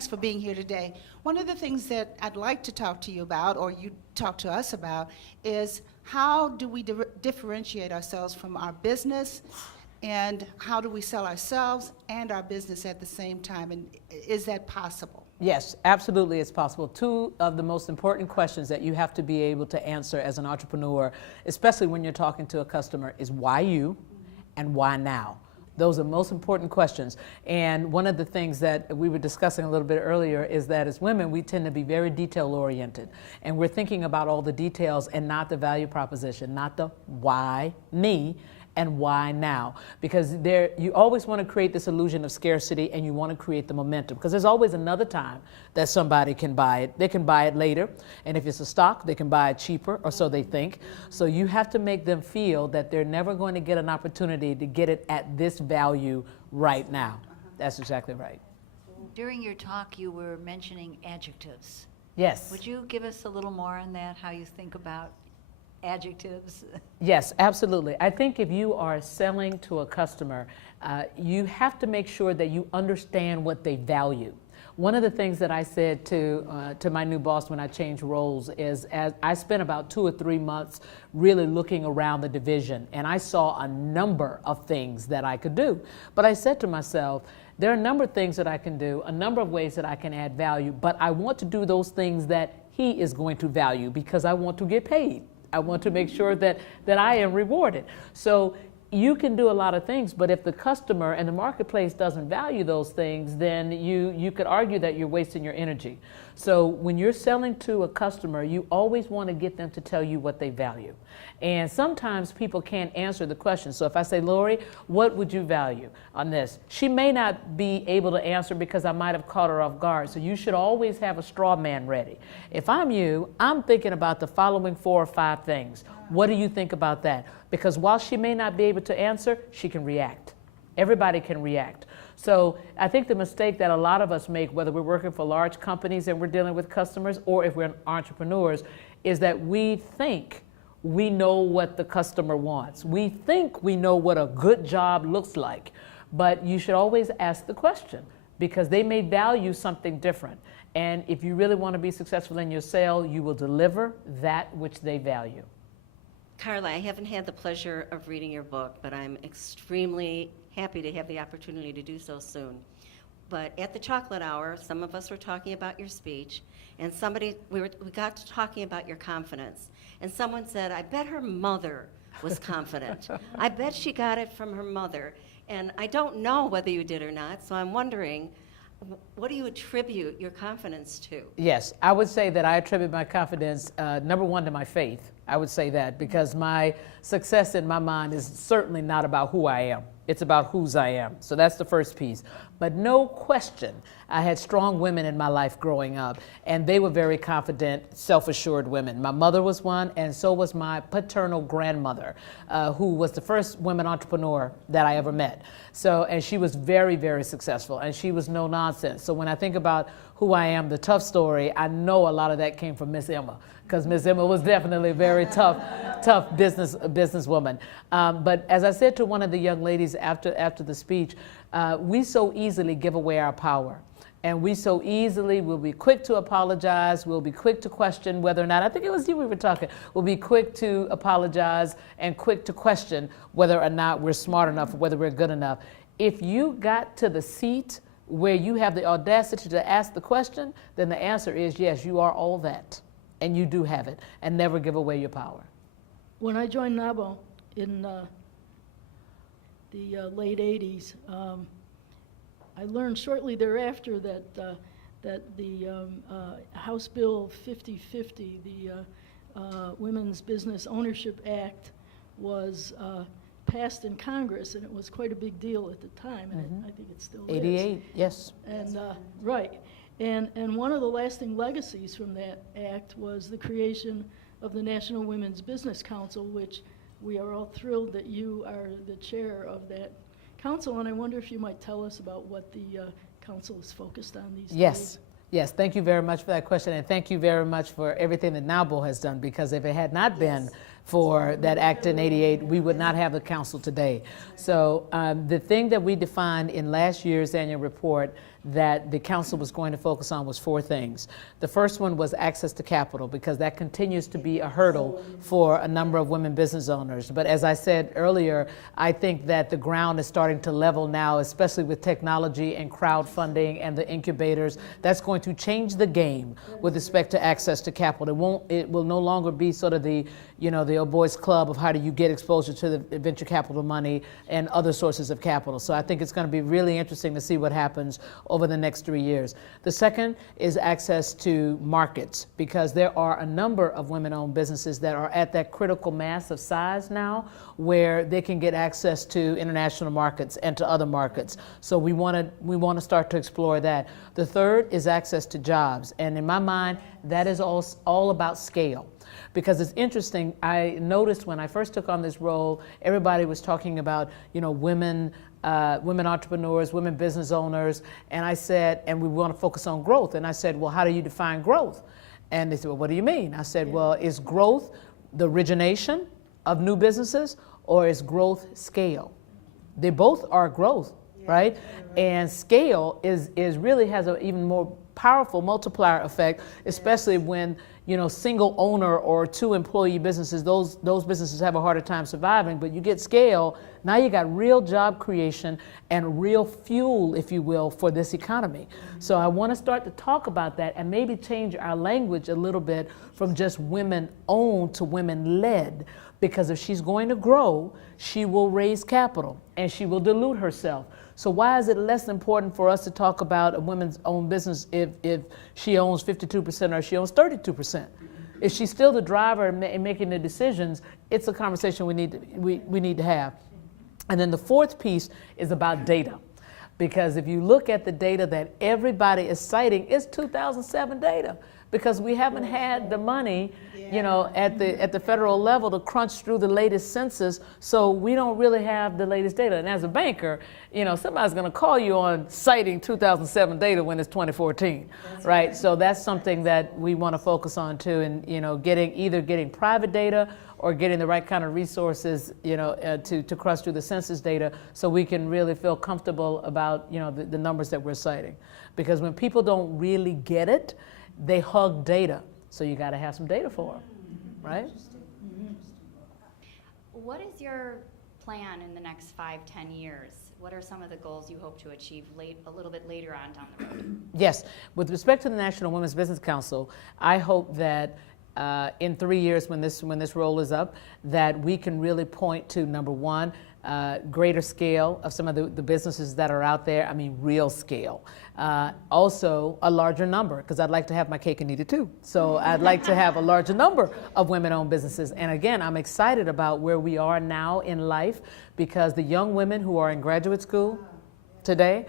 thanks for being here today. One of the things that I'd like to talk to you about, or you talk to us about, is how do we differentiate ourselves from our business, and how do we sell ourselves and our business at the same time, and is that possible? Yes, absolutely it's possible. Two of the most important questions that you have to be able to answer as an entrepreneur, especially when you're talking to a customer, is why you and why now? Those are most important questions. And one of the things that we were discussing a little bit earlier is that as women, we tend to be very detail oriented. And we're thinking about all the details and not the value proposition, not the why me and why now. Because you always want to create this illusion of scarcity, and you want to create the momentum. Because there's always another time that somebody can buy it. They can buy it later. And if it's a stock, they can buy it cheaper, or so they think. So you have to make them feel that they're never going to get an opportunity to get it at this value right now. That's exactly right. During your talk, you were mentioning adjectives. Yes. Would you give us a little more on that, how you think about adjectives? Yes, absolutely. I think if you are selling to a customer, you have to make sure that you understand what they value. One of the things that I said to my new boss when I changed roles is, as I spent about 2 or 3 months really looking around the division, and I saw a number of things that I could do. But I said to myself, there are a number of things that I can do, a number of ways that I can add value, but I want to do those things that he is going to value because I want to get paid. I want to make sure that I am rewarded. So you can do a lot of things, but if the customer and the marketplace doesn't value those things, then you could argue that you're wasting your energy. So when you're selling to a customer, you always want to get them to tell you what they value. And sometimes people can't answer the question. So if I say, Lori, what would you value on this? She may not be able to answer because I might have caught her off guard. So you should always have a straw man ready. If I'm you, I'm thinking about the following 4 or 5 things. What do you think about that? Because while she may not be able to answer, she can react. Everybody can react. So I think the mistake that a lot of us make, whether we're working for large companies and we're dealing with customers, or if we're entrepreneurs, is that we think we know what the customer wants. We think we know what a good job looks like. But you should always ask the question, because they may value something different. And if you really want to be successful in your sale, you will deliver that which they value. Carla, I haven't had the pleasure of reading your book, but I'm extremely happy to have the opportunity to do so soon. But at the chocolate hour, some of us were talking about your speech, and we got to talking about your confidence. And someone said, I bet her mother was confident. I bet she got it from her mother. And I don't know whether you did or not, so I'm wondering, what do you attribute your confidence to? Yes, I would say that I attribute my confidence, number one, to my faith. I would say that because my success in my mind is certainly not about who I am. It's about whose I am. So that's the first piece. But no question, I had strong women in my life growing up, and they were very confident, self-assured women. My mother was one, and so was my paternal grandmother, who was the first woman entrepreneur that I ever met. So, and she was very, very successful, and she was no nonsense. So when I think about who I am, the tough story, I know a lot of that came from Miss Emma, because Miss Emma was definitely a very tough businesswoman. But as I said to one of the young ladies after the speech, we so easily give away our power. And we so easily will be quick to apologize, we'll be quick to question whether or not, I think it was you we were talking, we'll be quick to apologize and quick to question whether or not we're smart enough, or whether we're good enough. If you got to the seat where you have the audacity to ask the question, then the answer is yes, you are all that. And you do have it. And never give away your power. When I joined NABO in the late 80s, I learned shortly thereafter that the House Bill 5050, the Women's Business Ownership Act, was passed in Congress, and it was quite a big deal at the time, and I think it still is. 88, yes. And right. And one of the lasting legacies from that act was the creation of the National Women's Business Council, which we are all thrilled that you are the chair of that council. And I wonder if you might tell us about what the council is focused on these days. Yes, thank you very much for that question, and thank you very much for everything that NABO has done, because if it had not been for that act in 88, we would not have the council today. So the thing that we defined in last year's annual report, that the council was going to focus on was 4 things. The first one was access to capital, because that continues to be a hurdle for a number of women business owners. But as I said earlier, I think that the ground is starting to level now, especially with technology and crowdfunding and the incubators. That's going to change the game with respect to access to capital. It will no longer be sort of the old boys club of how do you get exposure to the venture capital money and other sources of capital. So I think it's going to be really interesting to see what happens over the next 3 years. The second is access to markets, because there are a number of women-owned businesses that are at that critical mass of size now where they can get access to international markets and to other markets. So we want to start to explore that. The third is access to jobs, and in my mind, that is all about scale. Because it's interesting, I noticed when I first took on this role, everybody was talking about, women entrepreneurs, women business owners, and I said, and we want to focus on growth. And I said, well, how do you define growth? And they said, well, what do you mean? I said, well, is growth the origination of new businesses, or is growth scale? They both are growth, right? And scale is really has an even more powerful multiplier effect, especially when single owner or 2 employee businesses, those businesses have a harder time surviving. But you get scale, now you got real job creation and real fuel, if you will, for this economy. So I want to start to talk about that and maybe change our language a little bit from just women owned to women led. Because if she's going to grow, she will raise capital and she will dilute herself. So why is it less important for us to talk about a women's owned business if she owns 52% or she owns 32%? If she's still the driver and making the decisions, it's a conversation we need to have. And then the fourth piece is about data. Because if you look at the data that everybody is citing, it's 2007 data. Because we haven't had the money, at the federal level to crunch through the latest census, so we don't really have the latest data. And as a banker, somebody's going to call you on citing 2007 data when it's 2014, right? So that's something that we want to focus on too, and getting private data or getting the right kind of resources, to crunch through the census data, so we can really feel comfortable about the numbers that we're citing. Because when people don't really get it, they hug data. So you got to have some data for them, right? What is your plan in the next 5-10 years? What are some of the goals you hope to achieve a little bit later on down the road? Yes, with respect to the National Women's Business Council, I hope that in 3 years when this role is up, that we can really point to, number one, greater scale of some of the businesses that are out there. I mean, real scale. Also, a larger number, because I'd like to have my cake and eat it too. So I'd like to have a larger number of women-owned businesses. And again, I'm excited about where we are now in life, because the young women who are in graduate school today,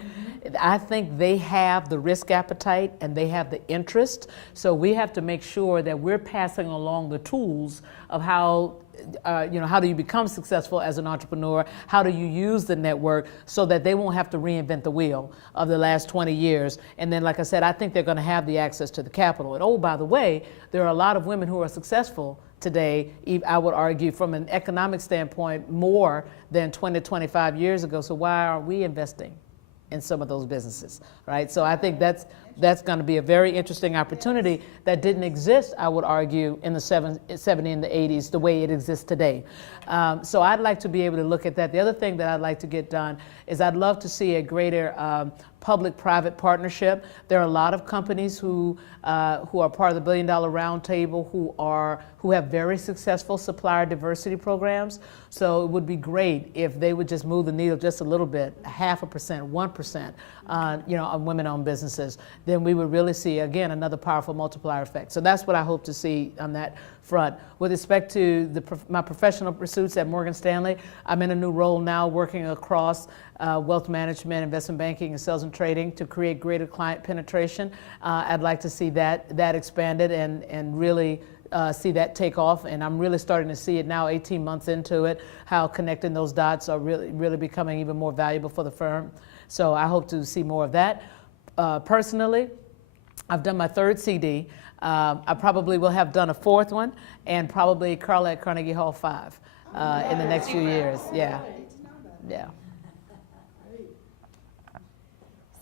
I think they have the risk appetite and they have the interest. So we have to make sure that we're passing along the tools of how do you become successful as an entrepreneur? How do you use the network so that they won't have to reinvent the wheel of the last 20 years? And then, like I said, I think they're going to have the access to the capital. And oh, by the way, there are a lot of women who are successful today, I would argue, from an economic standpoint, more than 20, 25 years ago. So why aren't we investing in some of those businesses, right? So I think that's going to be a very interesting opportunity that didn't exist, I would argue, in the 70s and the 80s the way it exists today. So I'd like to be able to look at that. The other thing that I'd like to get done is I'd love to see a greater public-private partnership. There are a lot of companies who are part of the $1 Billion Roundtable who have very successful supplier diversity programs. So it would be great if they would just move the needle just a little bit, 0.5%, 1%, on women-owned businesses. Then we would really see, again, another powerful multiplier effect. So that's what I hope to see on that front. With respect to my professional pursuits at Morgan Stanley, I'm in a new role now, working across wealth management, investment banking, and sales and trading to create greater client penetration. I'd like to see that expanded and really see that take off, and I'm really starting to see it now, 18 months into it, how connecting those dots are really becoming even more valuable for the firm. So I hope to see more of that. Personally, I've done my 3rd CD. I probably will have done a 4th one, and probably Carla at Carnegie Hall 5 in the next few years. Yeah.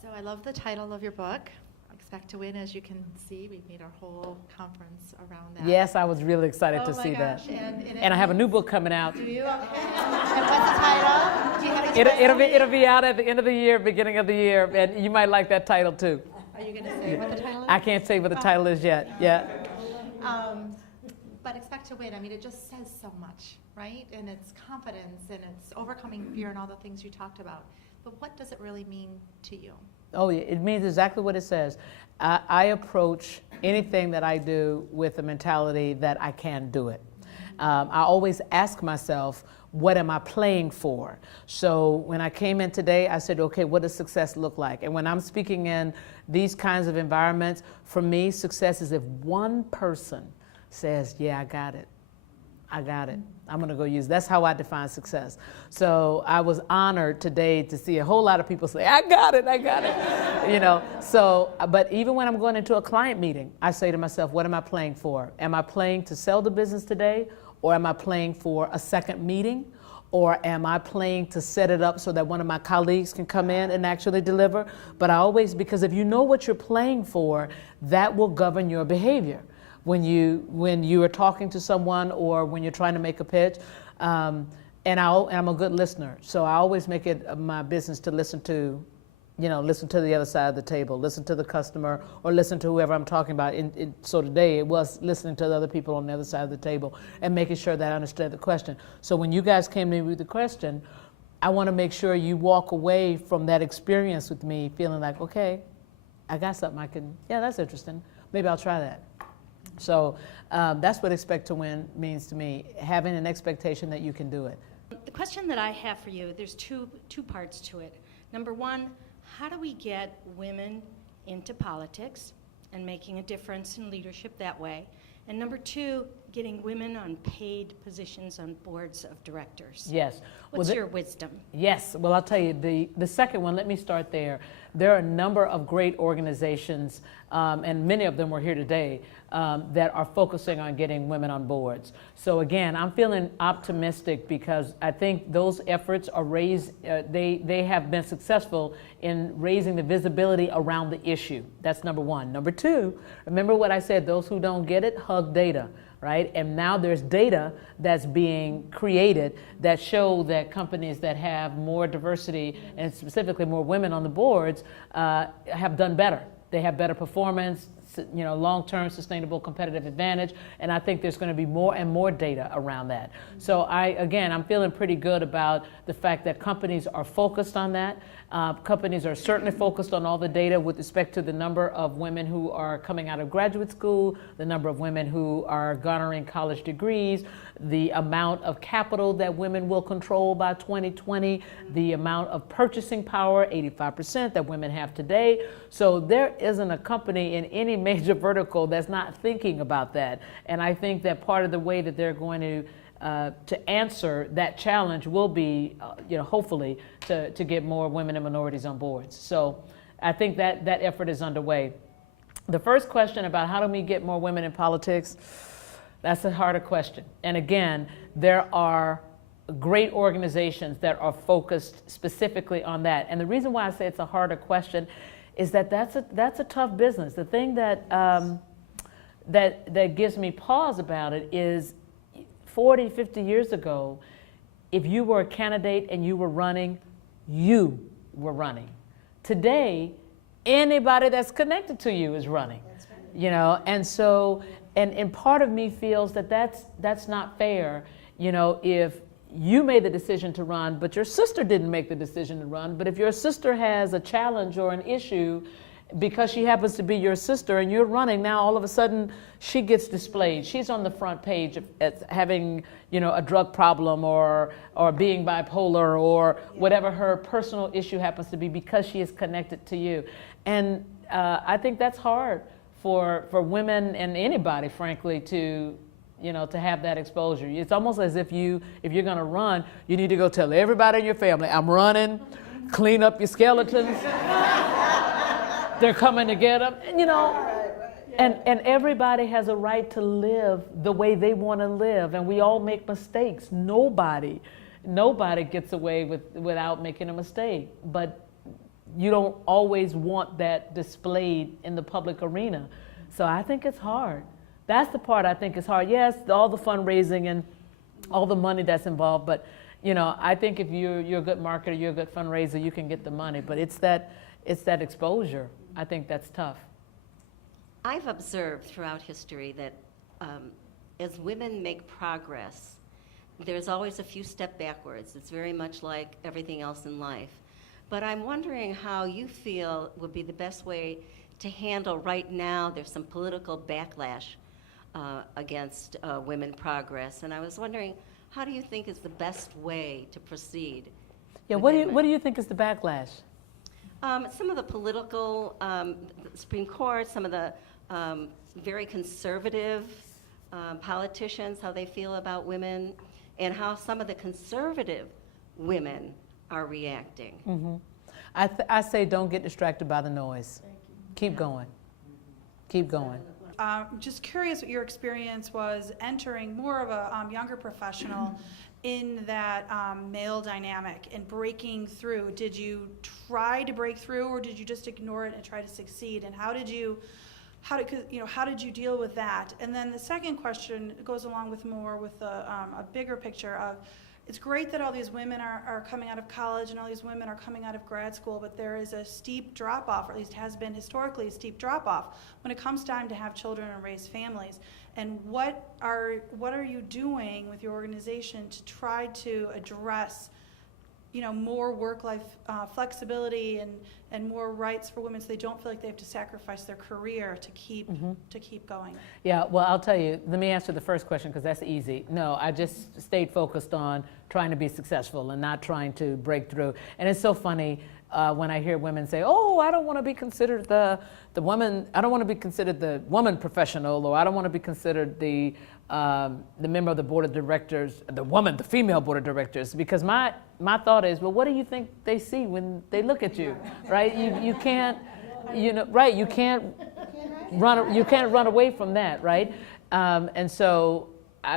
So I love the title of your book, Expect to Win. As you can see, we've made our whole conference around that. Yes, I was really excited to Oh my see gosh, that. and And I have a new book coming out. Do you? Okay. And what's the title? Do you have a It'll be out at the end of the year, beginning of the year, and you might like that title too. Are you going to say what the title is? I can't say what the title is yet. Yeah. But Expect to Win, I mean, it just says so much, right? And it's confidence and it's overcoming fear and all the things you talked about. But what does it really mean to you? Oh, yeah, it means exactly what it says. I approach anything that I do with the mentality that I can do it. I always ask myself, what am I playing for? So when I came in today, I said, okay, what does success look like? And when I'm speaking in these kinds of environments, for me, success is if one person says, yeah, I got it. I got it. I'm going to go use. That's how I define success. So I was honored today to see a whole lot of people say, I got it, I got it. You know, so, but even when I'm going into a client meeting, I say to myself, what am I playing for? Am I playing to sell the business today? Or am I playing for a second meeting? Or am I playing to set it up so that one of my colleagues can come in and actually deliver? But I always, because if you know what you're playing for, that will govern your behavior. When you are talking to someone or when you're trying to make a pitch, and I'm a good listener, so I always make it my business to listen to the other side of the table, listen to the customer, or listen to whoever I'm talking about. So today it was listening to the other people on the other side of the table and making sure that I understood the question. So when you guys came to me with the question, I want to make sure you walk away from that experience with me feeling like, okay, I got something that's interesting. Maybe I'll try that. So that's what expect to win means to me, having an expectation that you can do it. The question that I have for you, there's two parts to it. Number one, how do we get women into politics and making a difference in leadership that way? And number two, getting women on paid positions on boards of directors. Yes. What's your wisdom? Yes. Well, I'll tell you, the second one, let me start there. There are a number of great organizations, and many of them were here today, that are focusing on getting women on boards. So again, I'm feeling optimistic because I think those efforts are they have been successful in raising the visibility around the issue. That's number one. Number two, remember what I said, those who don't get it, hug data. Right? And now there's data that's being created that show that companies that have more diversity and specifically more women on the boards have done better. They have better performance, long-term sustainable competitive advantage, and I think there's going to be more and more data around that. So I'm feeling pretty good about the fact that companies are focused on that. Companies are certainly focused on all the data with respect to the number of women who are coming out of graduate school, the number of women who are garnering college degrees, the amount of capital that women will control by 2020, the amount of purchasing power, 85% that women have today. So there isn't a company in any major vertical that's not thinking about that. And I think that part of the way that they're going to answer that challenge will be, hopefully, to get more women and minorities on boards. So I think that effort is underway. The first question about how do we get more women in politics, that's a harder question. And again, there are great organizations that are focused specifically on that. And the reason why I say it's a harder question is that that's a tough business. The thing that gives me pause about it is 40, 50 years ago, if you were a candidate and you were running, you were running. Today, anybody that's connected to you is running. That's right. And so, and part of me feels that that's not fair, if you made the decision to run, but your sister didn't make the decision to run. But if your sister has a challenge or an issue, because she happens to be your sister and you're running, now all of a sudden she gets displayed. She's on the front page as having, a drug problem or being bipolar or whatever her personal issue happens to be because she is connected to you. And I think that's hard for women and anybody, frankly, to have that exposure. It's almost as if you're going to run, you need to go tell everybody in your family, I'm running, clean up your skeletons. They're coming to get them, and everybody has a right to live the way they want to live, and we all make mistakes. Nobody gets away without making a mistake. But you don't always want that displayed in the public arena. So I think it's hard. That's the part I think is hard. Yes, all the fundraising and all the money that's involved, but you know, I think if you're a good marketer, you're a good fundraiser, you can get the money. But it's that exposure. I think that's tough. I've observed throughout history that as women make progress, there's always a few steps backwards. It's very much like everything else in life. But I'm wondering how you feel would be the best way to handle right now. There's some political backlash against women progress, and I was wondering, how do you think is the best way to proceed? Yeah, what do you think is the backlash? Some of the political, the Supreme Court, some of the very conservative politicians, how they feel about women, and how some of the conservative women are reacting. Mm-hmm. I say don't get distracted by the noise. Keep going. Keep going. Just curious what your experience was entering more of a younger professional in that male dynamic and breaking through. Did you try to break through, or did you just ignore it and try to succeed? And how did you deal with that? And then the second question goes along with more with a bigger picture of, it's great that all these women are coming out of college and all these women are coming out of grad school, but there is a steep drop-off, or at least has been historically a steep drop-off when it comes time to have children and raise families. And what are you doing with your organization to try to address, you know, more work-life flexibility and more rights for women, so they don't feel like they have to sacrifice their career to keep going? Yeah, well, I'll tell you, let me answer the first question because that's easy. No, I just stayed focused on trying to be successful and not trying to break through. And it's so funny when I hear women say, oh, I don't want to be considered the woman, I don't want to be considered the woman professional, or I don't want to be considered the member of the board of directors, the female board of directors, because my thought is, well, what do you think they see when they look at you, right? You can't, right? You can't run away from that, right? And so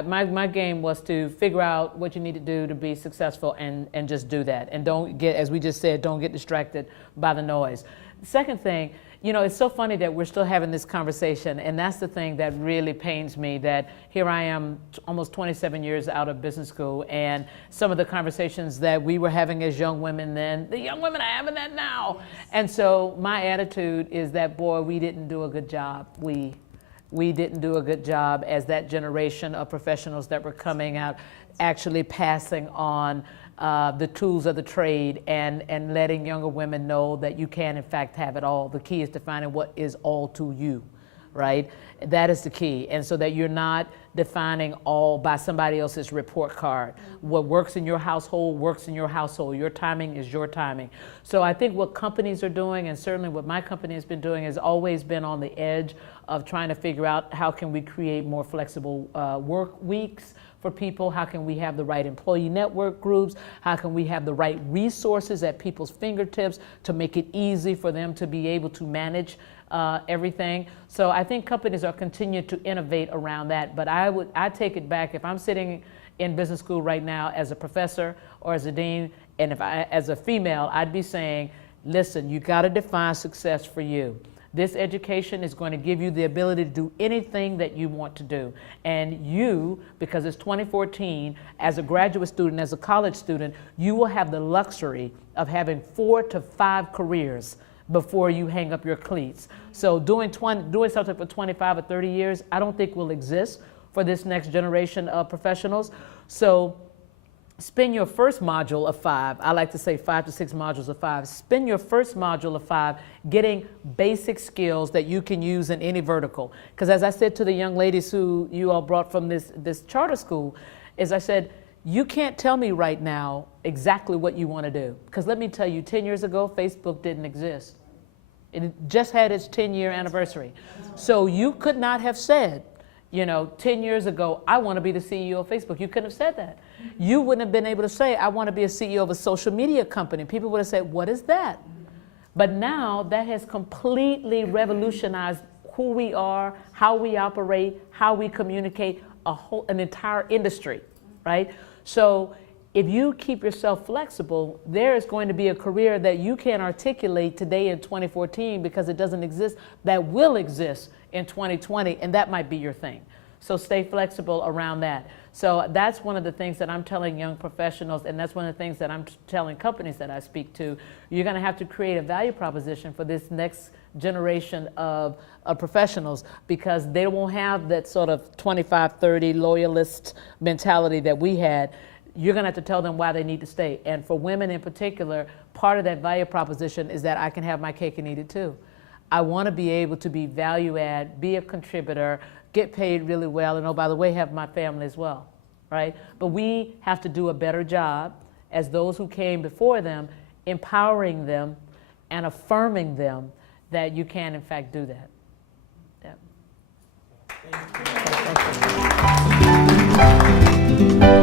my game was to figure out what you need to do to be successful and just do that, and don't get, as we just said, don't get distracted by the noise. The second thing, it's so funny that we're still having this conversation, and that's the thing that really pains me, that here I am almost 27 years out of business school, and some of the conversations that we were having as young women then, the young women are having that now. And so my attitude is that, boy, we didn't do a good job. We didn't do a good job as that generation of professionals that were coming out, actually passing on the tools of the trade and letting younger women know that you can, in fact, have it all. The key is defining what is all to you, right? That is the key. And so that you're not defining all by somebody else's report card. What works in your household works in your household. Your timing is your timing. So I think what companies are doing, and certainly what my company has been doing, has always been on the edge of trying to figure out how can we create more flexible work weeks for people, how can we have the right employee network groups, how can we have the right resources at people's fingertips to make it easy for them to be able to manage everything. So I think companies are continuing to innovate around that, but I take it back. If I'm sitting in business school right now as a professor or as a dean, and if as a female, I'd be saying, listen, you gotta define success for you. This education is going to give you the ability to do anything that you want to do. And you, because it's 2014, as a graduate student, as a college student, you will have the luxury of having 4 to 5 careers before you hang up your cleats. So doing something for 25 or 30 years, I don't think will exist for this next generation of professionals. So spend your first module of 5, I like to say 5 to 6 modules of 5, spend your first module of 5 getting basic skills that you can use in any vertical. Because as I said to the young ladies who you all brought from this charter school, is I said, you can't tell me right now exactly what you want to do. Because let me tell you, 10 years ago, Facebook didn't exist. It just had its 10-year anniversary. So you could not have said, 10 years ago, I want to be the CEO of Facebook. You couldn't have said that. You wouldn't have been able to say, I want to be a CEO of a social media company. People would have said, what is that? But now that has completely revolutionized who we are, how we operate, how we communicate, an entire industry, right? So if you keep yourself flexible, there is going to be a career that you can't articulate today in 2014 because it doesn't exist, that will exist in 2020, and that might be your thing. So stay flexible around that. So that's one of the things that I'm telling young professionals, and that's one of the things that I'm telling companies that I speak to. You're going to have to create a value proposition for this next generation of professionals, because they won't have that sort of 25-30 loyalist mentality that we had. You're going to have to tell them why they need to stay. And for women in particular, part of that value proposition is that I can have my cake and eat it too. I want to be able to be value add, be a contributor, get paid really well, and oh, by the way, have my family as well, right? But we have to do a better job as those who came before them, empowering them and affirming them that you can in fact do that. Yeah. Thank you.